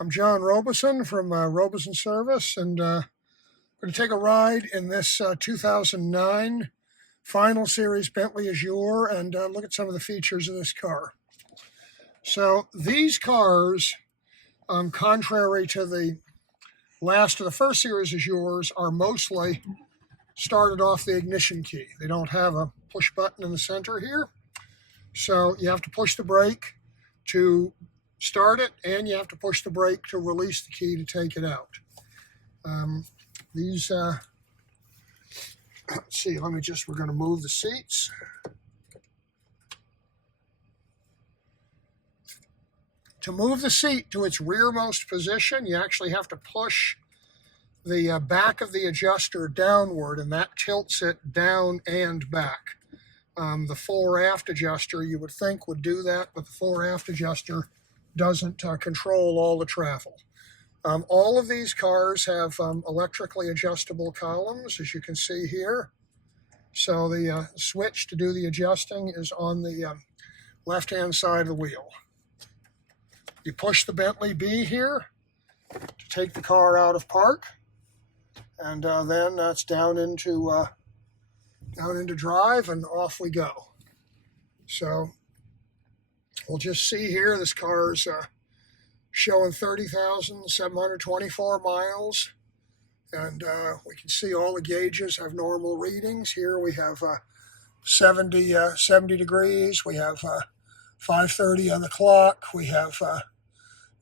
I'm John Robison from Robison Service, and I'm going to take a ride in this 2009 Final Series Bentley Azure and look at some of the features of this car. So these cars, contrary to the last of the first series Azures, are mostly started off the ignition key. They don't have a push button in the center here, so you have to push the brake to start it, and you have to push the brake to release the key to take it out. Let's see, we're going to move the seats. To move the seat to its rearmost position, you actually have to push the back of the adjuster downward, and that tilts it down and back. The fore-aft adjuster, you would think, would do that, but the fore-aft adjuster doesn't control all the travel. All of these cars have electrically adjustable columns, as you can see here. So the switch to do the adjusting is on the left-hand side of the wheel. You push the Bentley B here to take the car out of park, and then that's down into drive, and off we go. So we'll just see here, this car's showing 30,724 miles, and we can see all the gauges have normal readings. Here we have 70 degrees, we have 5:30 on the clock, we have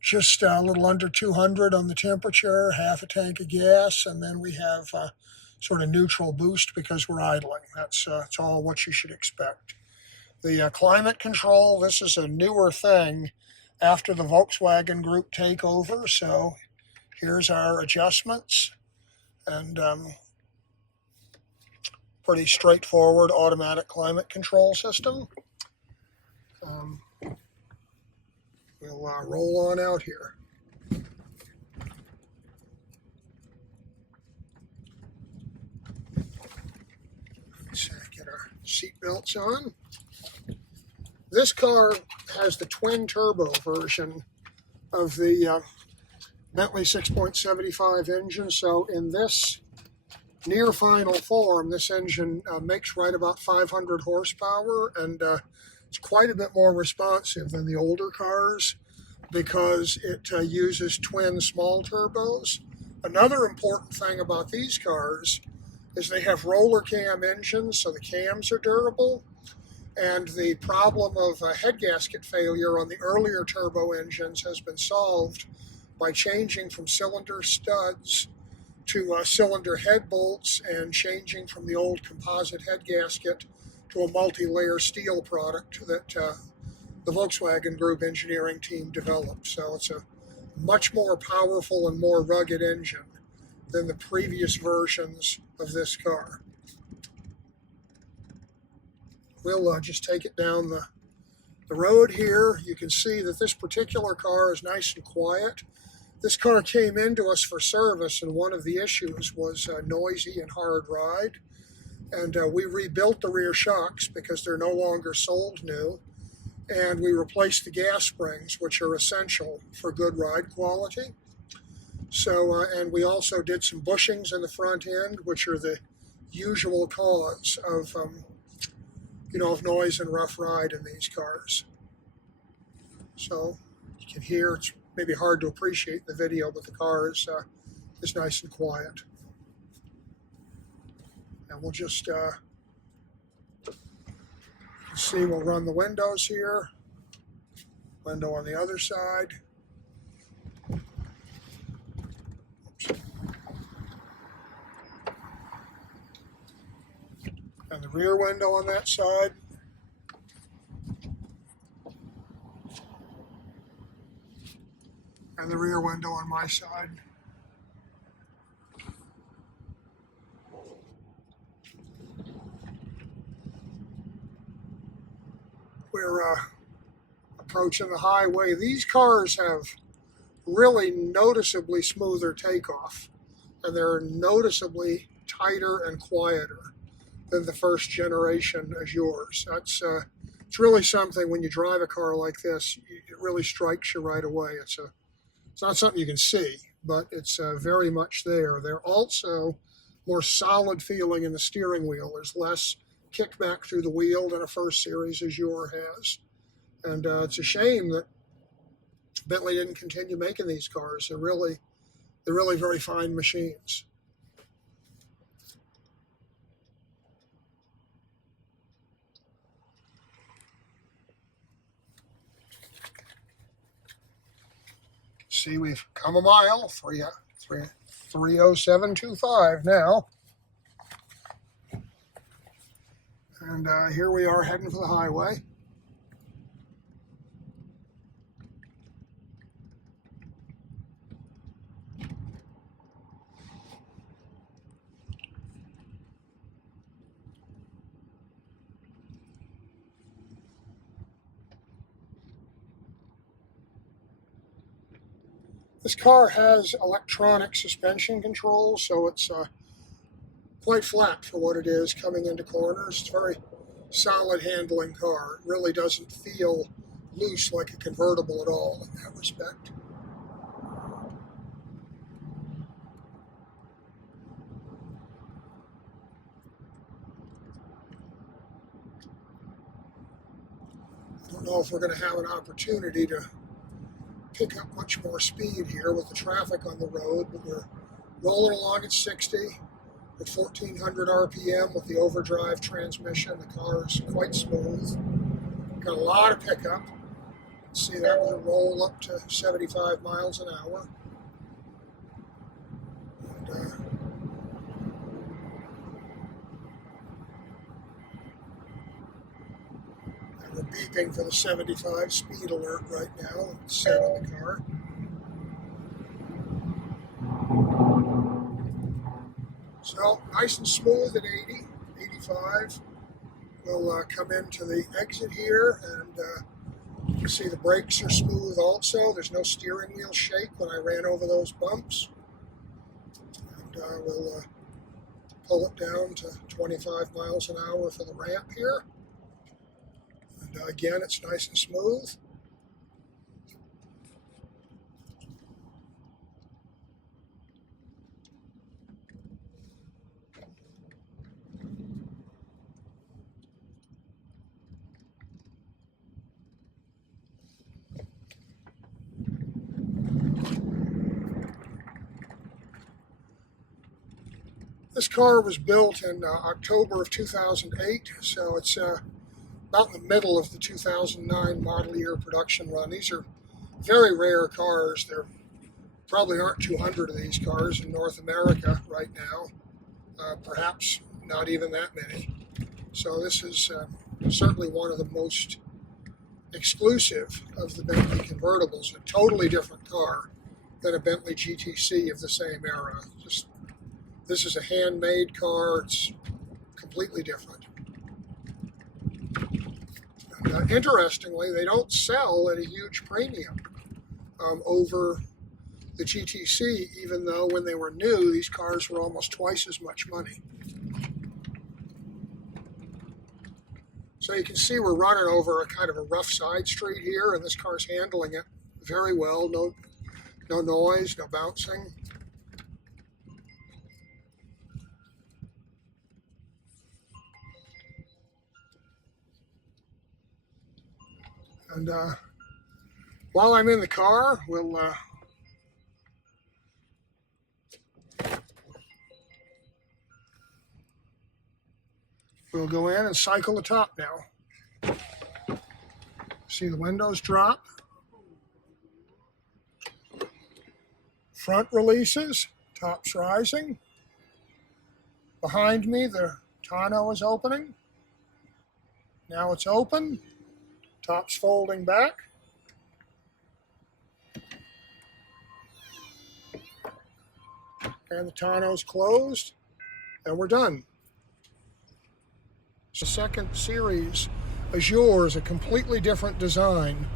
just a little under 200 on the temperature, half a tank of gas, and then we have sort of neutral boost because we're idling. That's all what you should expect. The climate control, this is a newer thing after the Volkswagen Group takeover. So here's our adjustments, and pretty straightforward automatic climate control system. We'll roll on out here. Let's get our seat belts on. This car has the twin turbo version of the Bentley 6.75 engine. So in this near final form, this engine makes right about 500 horsepower, and it's quite a bit more responsive than the older cars because it uses twin small turbos. Another important thing about these cars is they have roller cam engines, so the cams are durable. And the problem of head gasket failure on the earlier turbo engines has been solved by changing from cylinder studs to cylinder head bolts, and changing from the old composite head gasket to a multi-layer steel product that the Volkswagen Group engineering team developed. So it's a much more powerful and more rugged engine than the previous versions of this car. We'll just take it down the road here. You can see that this particular car is nice and quiet. This car came into us for service, and one of the issues was noisy and hard ride. And we rebuilt the rear shocks because they're no longer sold new. And we replaced the gas springs, which are essential for good ride quality. So, and we also did some bushings in the front end, which are the usual cause of of noise and rough ride in these cars. So you can hear, it's maybe hard to appreciate in the video, but the car is nice and quiet. And we'll just see, we'll run the windows here, window on the other side. Oops. And the rear window on that side. And the rear window on my side. We're approaching the highway. These cars have really noticeably smoother takeoff, and they're noticeably tighter and quieter than the first generation Azures. That's it's really something when you drive a car like this. It really strikes you right away. It's a It's not something you can see, but it's very much there. They're also more solid feeling in the steering wheel. There's less kickback through the wheel than a first series Azure has. And it's a shame that Bentley didn't continue making these cars. They're really very fine machines. See, we've come a mile, 30725 now. And here we are heading for the highway. This car has electronic suspension control, so it's quite flat for what it is coming into corners. It's a very solid handling car. It really doesn't feel loose like a convertible at all in that respect. I don't know if we're going to have an opportunity to pick up much more speed here with the traffic on the road, but we're rolling along at 60 at 1400 RPM with the overdrive transmission. The car is quite smooth. Got a lot of pickup. See, that was a roll up to 75 miles an hour. And we're beeping for the 75 speed alert right now. It's set on the car. So nice and smooth at 80, 85. We'll come into the exit here, and you see the brakes are smooth also. There's no steering wheel shake when I ran over those bumps. And we'll pull it down to 25 miles an hour for the ramp here. And again, it's nice and smooth. This car was built in October of 2008, so it's about in the middle of the 2009 model year production run. These are very rare cars. There probably aren't 200 of these cars in North America right now, perhaps not even that many. So this is certainly one of the most exclusive of the Bentley convertibles, a totally different car than a Bentley GTC of the same era. This is a handmade car. It's completely different. And, interestingly, they don't sell at a huge premium over the GTC, even though when they were new, these cars were almost twice as much money. So you can see we're running over a kind of a rough side street here, and this car's handling it very well. No noise, no bouncing. And while I'm in the car, we'll go in and cycle the top now. See the windows drop. Front releases, top's rising. Behind me, the tonneau is opening. Now it's open. Top's folding back. And the tonneau's closed. And we're done. The second series Azure is a completely different design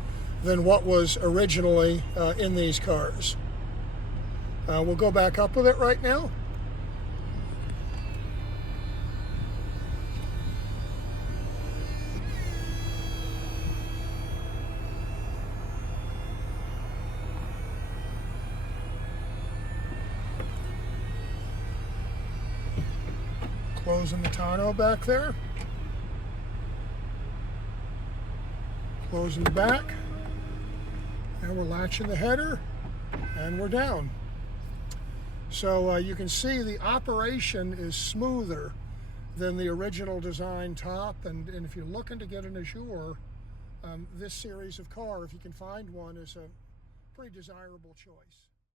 than what was originally in these cars. We'll go back up with it right now. Closing the tonneau back there. Closing the back. And we're latching the header. And we're down. So you can see the operation is smoother than the original design top. And if you're looking to get an Azure, this series of car, if you can find one, is a pretty desirable choice.